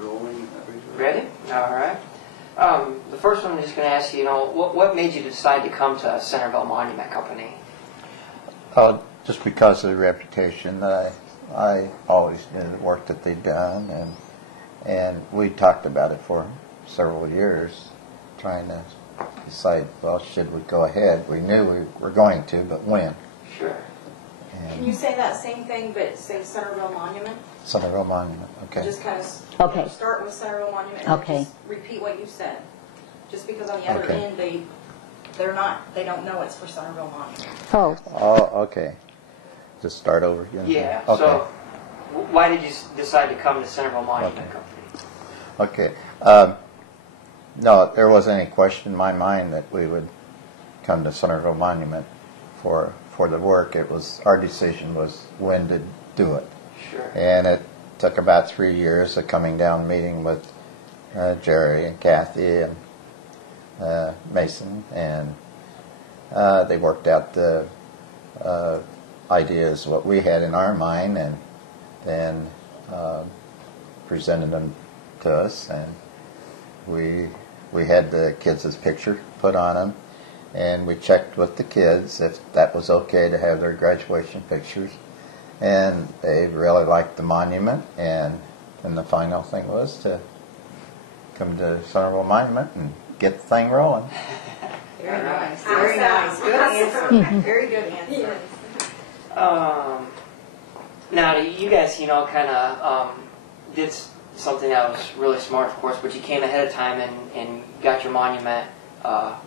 Rolling. Ready? All right. The first one I'm just going to ask you, what made you decide to come to Centerville Monument Company? Just because of the reputation. I always knew the work that they'd done, and we talked about it for several years, trying to decide, well, should we go ahead? We knew we were going to, but when? Sure. Can you say that same thing, but say Centerville Monument? Centerville Monument, okay. Just kind of start with Centerville Monument and just repeat what you said. Just because on the other end they don't know it's for Centerville Monument. Oh, okay. Just start over again? Yeah. Okay. So why did you decide to come to Centerville Monument Company? Okay. No, there wasn't any question in my mind that we would come to Centerville Monument for the work. It was, our decision was when to do it. Sure. And it took about 3 years of coming down, meeting with Jerry and Kathy and Mason, and they worked out the ideas what we had in our mind, and then presented them to us, and we had the kids' picture put on them, and we checked with the kids if that was okay to have their graduation pictures, and they really liked the monument, and then the final thing was to come to Centerville Monument and get the thing rolling. Very nice. Very nice. Good answer. Very good answer. Now, you guys, kind of did something that was really smart, of course, but you came ahead of time and got your monument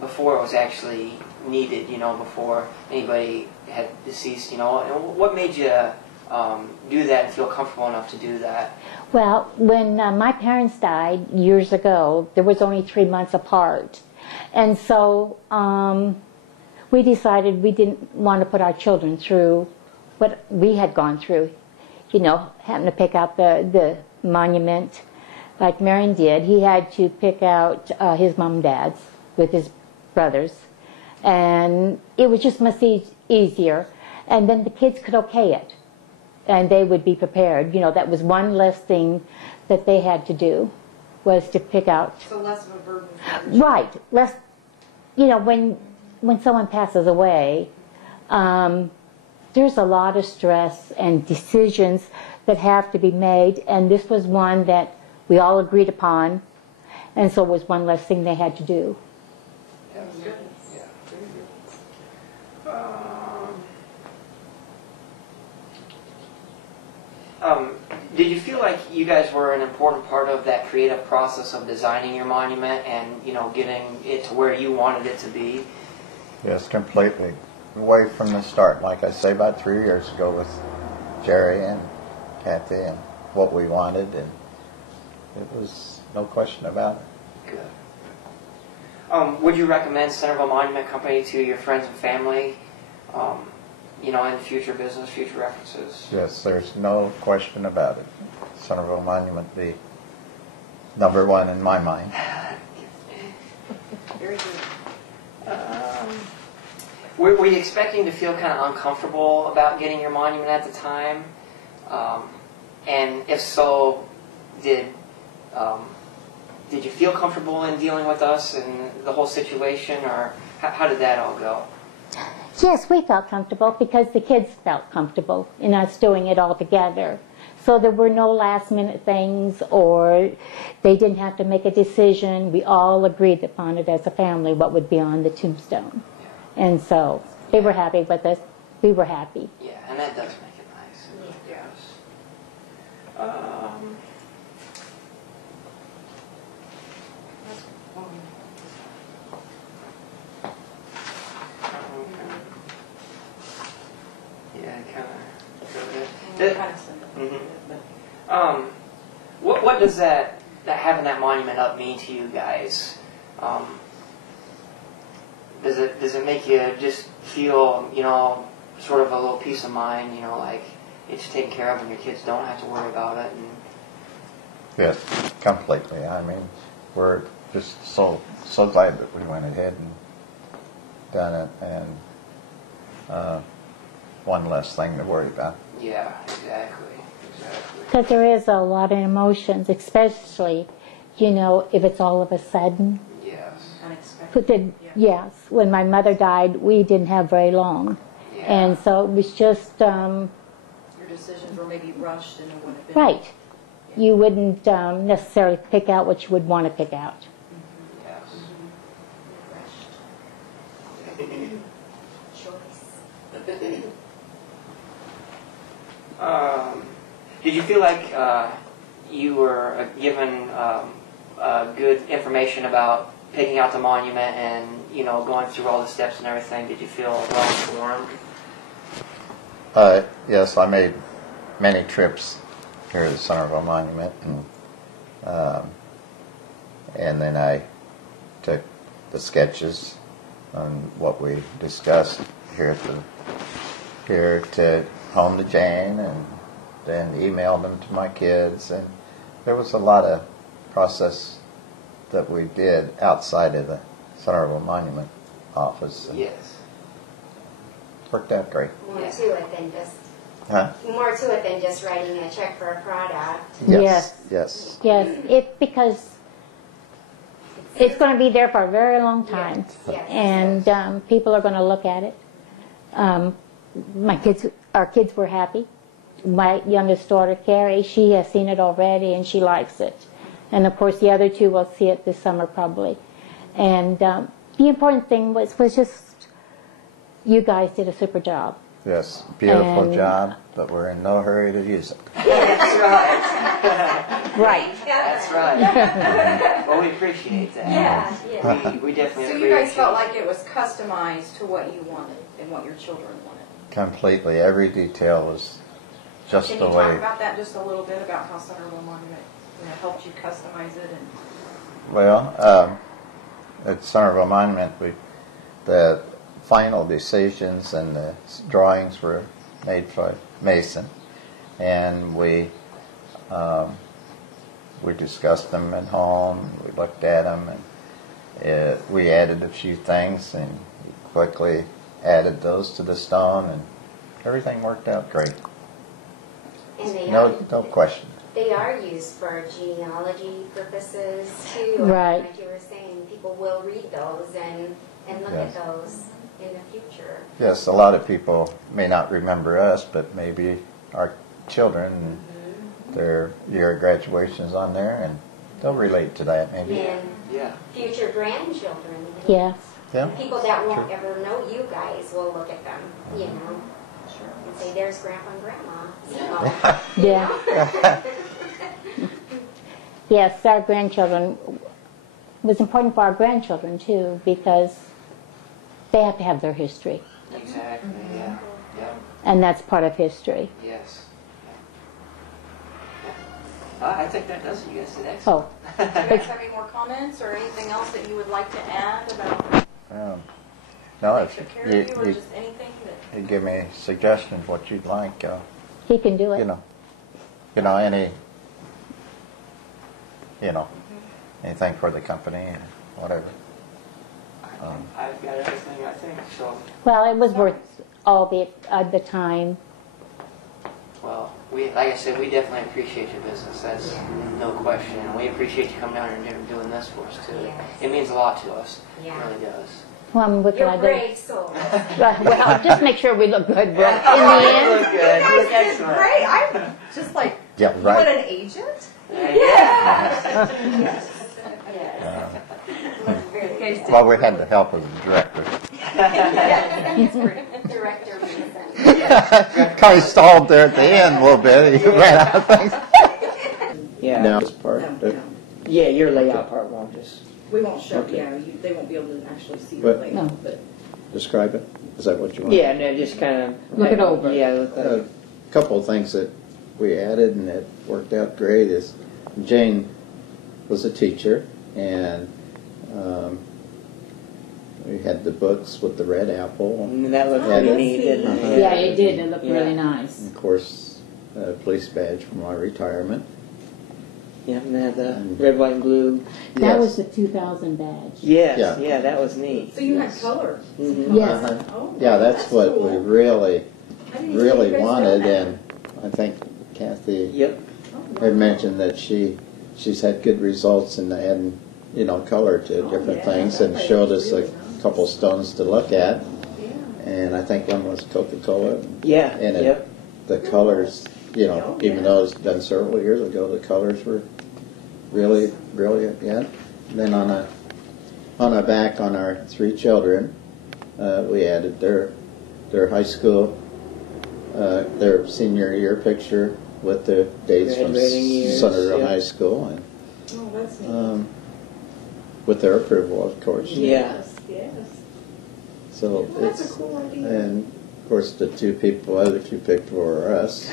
before it was actually needed, before anybody had deceased, And what made you do that and feel comfortable enough to do that? Well, when my parents died years ago, there was only 3 months apart. And so we decided we didn't want to put our children through what we had gone through, having to pick out the monument like Marion did. He had to pick out his mom and dad's with his brothers, and it was just much easier. And then the kids could okay it, and they would be prepared. That was one less thing that they had to do, was to pick out. So less of a burden. Right. Less, when someone passes away, there's a lot of stress and decisions that have to be made, and this was one that we all agreed upon, and so it was one less thing they had to do. That was good. Yeah, very good. Did you feel like you guys were an important part of that creative process of designing your monument and, getting it to where you wanted it to be? Yes, completely. Way from the start, like I say, about 3 years ago with Jerry and Kathy and what we wanted, and it was no question about it. Good. Would you recommend Centerville Monument Company to your friends and family, in future business, future references? Yes, there's no question about it. Centerville Monument be number one in my mind. Very good. Were you expecting to feel kind of uncomfortable about getting your monument at the time? And if so, did you feel comfortable in dealing with us and the whole situation, or how did that all go? Yes, we felt comfortable because the kids felt comfortable in us doing it all together. So there were no last-minute things, or they didn't have to make a decision. We all agreed upon it as a family, what would be on the tombstone. Yeah. And so they were happy with us. We were happy. Yeah, and that does make it nice. Yeah. Yeah, kind of. What does that having that monument up mean to you guys? Does it make you just feel sort of a little peace of mind? Like it's taken care of and your kids don't have to worry about it. And yes, completely. I mean, we're just so glad that we went ahead and done it, and one less thing to worry about. Yeah, exactly. Because there is a lot of emotions, especially, if it's all of a sudden. Yes. Unexpected. Yes, when my mother died, we didn't have very long. Yeah. And so it was just, Your decisions were maybe rushed and it wouldn't have been. right. You wouldn't necessarily pick out what you would want to pick out. Yes. Did you feel like you were given good information about picking out the monument and going through all the steps and everything? Did you feel well informed? Yes, I made many trips here to the Centerville Monument, and then I took the sketches on what we discussed here to home to Jane, and then emailed them to my kids, and there was a lot of process that we did outside of the Centerville Monument office. And Yes. it worked out great. More to it than just Huh? more to it than just writing a check for a product. Yes. Yes. Yes, because it's going to be there for a very long time. Yes. And people are going to look at it. Our kids were happy. My youngest daughter, Carrie, she has seen it already and she likes it. And of course, the other two will see it this summer probably. And the important thing was just you guys did a super job. Yes, beautiful And- job, but we're in no hurry to use it. That's right. Right. That's right. Well, we appreciate that. Yeah, yeah. We definitely So appreciate you guys felt like it was customized to what you wanted and what your children wanted. Completely, every detail was just Can the you way. talk about that just a little bit, about how Centerville Monument helped you customize it? And Well, at Centerville Monument, the final decisions and the drawings were made by Mason, and we discussed them at home. We looked at them, and we added a few things, and quickly added those to the stone, and everything worked out great. And they No question. They are used for genealogy purposes too. Right. Like you were saying, people will read those and look Yes. at those in the future. Yes, a lot of people may not remember us, but maybe our children, their year of graduation is on there, and they'll relate to that maybe. And Yeah. future grandchildren. Yes. Yeah. People that won't ever know you guys will look at them, and say, "There's Grandpa and Grandma." Yeah. Yes, our grandchildren, it was important for our grandchildren too, because they have to have their history, Exactly. Yeah. Yeah. and that's part of history. Yes. Yeah. I think that does it. You guys did excellent. Oh, do you guys have any more comments or anything else that you would like to add about No, that if took care of you, or you just anything that? give me suggestions what you'd like, he can do it. anything for the company, whatever. I've got everything, I think. So, Well, it was worth all the time. well, like I said, we definitely appreciate your business. That's no question. And we appreciate you coming down and doing this for us too. Yes. It means a lot to us. Yeah. It really does. Well, what can You're I do? brave souls. Well, just make sure we look good, Brooke. In the You end, look good. You look excellent. Great, I'm just like, Yeah, you right. want an agent? Yes. Well, we had the help of the director. Director Mason. Kind of stalled there at the end a little bit. He ran out of things. Yeah. Now it's part. Yeah, your layout part won't just. We won't show, Okay. they won't be able to actually see the But- layout, but. Describe it. Is that what you want? Yeah, no, just kind of Look it over. Yeah, look at A couple of things that we added and it worked out great is Jane was a teacher, and we had the books with the red apple, That looked Yeah, pretty that's neat, didn't Uh-huh. it? Yeah, it did. It looked Yeah. really nice. and of course a police badge for my retirement. Yeah, and they had the red, white, and blue. That Yes. was the 2000 badge. Yes, Yeah. yeah, that was neat. So you Yes. had color? Mhm. Yes. Uh-huh. Oh, Yeah, that's what cool. we really I didn't even know you guys did wanted, that. and I think Kathy Yep. had mentioned that she's had good results in adding, color to different things, and showed us a couple stones to look at. And I think one was Coca-Cola. Yeah. And Yep. the colors, even though it's done several years ago, the colors were really brilliant. Yeah. And then on a back on our 3 children, we added their high school, their senior year picture with the dates from Graduating years, Sunderville yeah. High School, and Oh, that's neat. with their approval, of course. Yeah. Yes. So Well, that's a it's, cool idea. and of course the 2 people, other 2 picked were us.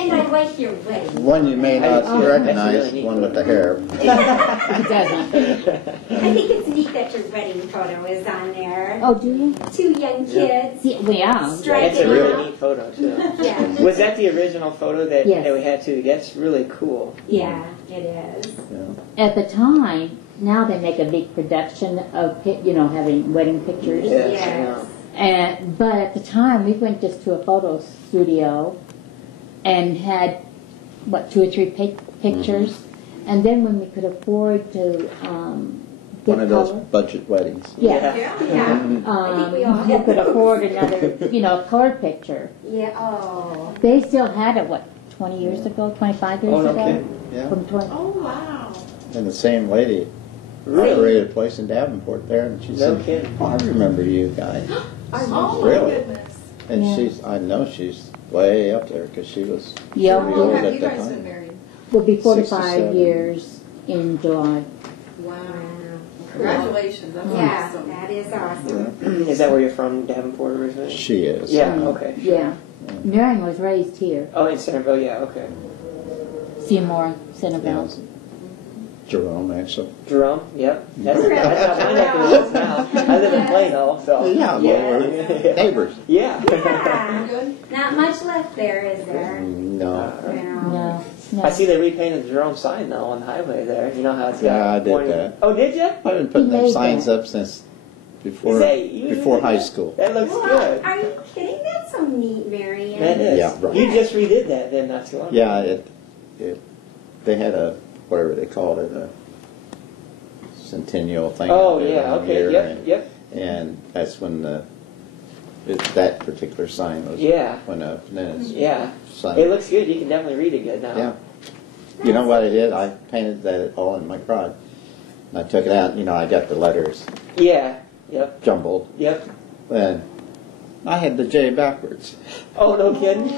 And I like your wedding. One you may not Oh, that's recognize, really neat. one with the hair. It doesn't. I think it's neat that your wedding photo is on there. Oh, do you? 2 young kids. Yeah. Striking That's a really out. neat photo too. Yeah. Was that the original photo that, Yes. that we had too? That's really cool. Yeah, it is. Yeah. At the time, now they make a big production of, having wedding pictures. Yes, Yes. But at the time, we went just to a photo studio and had, 2 or 3 pictures. And then when we could afford to get One of those color, budget weddings. yeah, Yeah. I think we all we had could those. afford another, color picture. Yeah, oh. They still had it, 20 years ago, 25 years Oh, no ago? kidding. Yeah. From 20, Oh, wow. And the same lady Really? operated a place in Davenport there, and she No said, kidding. "Oh, I remember you guys." Oh, Really? my goodness. And Yeah. I know she's way up there because she was Yeah. pretty How long old have at you the guys been time. married? will be 45 67. years in July. Wow. Wow. Congratulations. That's Yeah, awesome. that is awesome. Is that where you're from, Davenport originally? She is. Yeah, okay. Yeah. Marion was raised here, Oh, in Centerville, yeah, okay. Seymour, Centerville. Jerome, actually. Jerome, yep. That's not my neck of the woods now. I live in Plano, so. Yeah, well, we're neighbors. Yeah. Yeah. Good. Not much left there, is there? No. No, no. I see they repainted the Jerome sign though on the highway there. You know how it's got. Yeah, I did warning- that. Oh, did you? I've been putting He them made signs that. up since before Is that you before did high that? school. That looks Well, good. are you kidding? That's so neat, Marion. That is. Yeah, right. You just redid that then not too long ago. Yeah, they had a whatever they called it, a centennial thing. Oh out there yeah. one Okay. year, Yep. Yep. And that's when that particular sign was Yeah. went up. And then it's Yeah. signed. It looks good. You can definitely read it good now. Yeah. You know what I did? I painted that all in my garage. And I took it out. I got the letters Yeah. Yep. jumbled, Yep. and I had the J backwards. Oh, no kidding.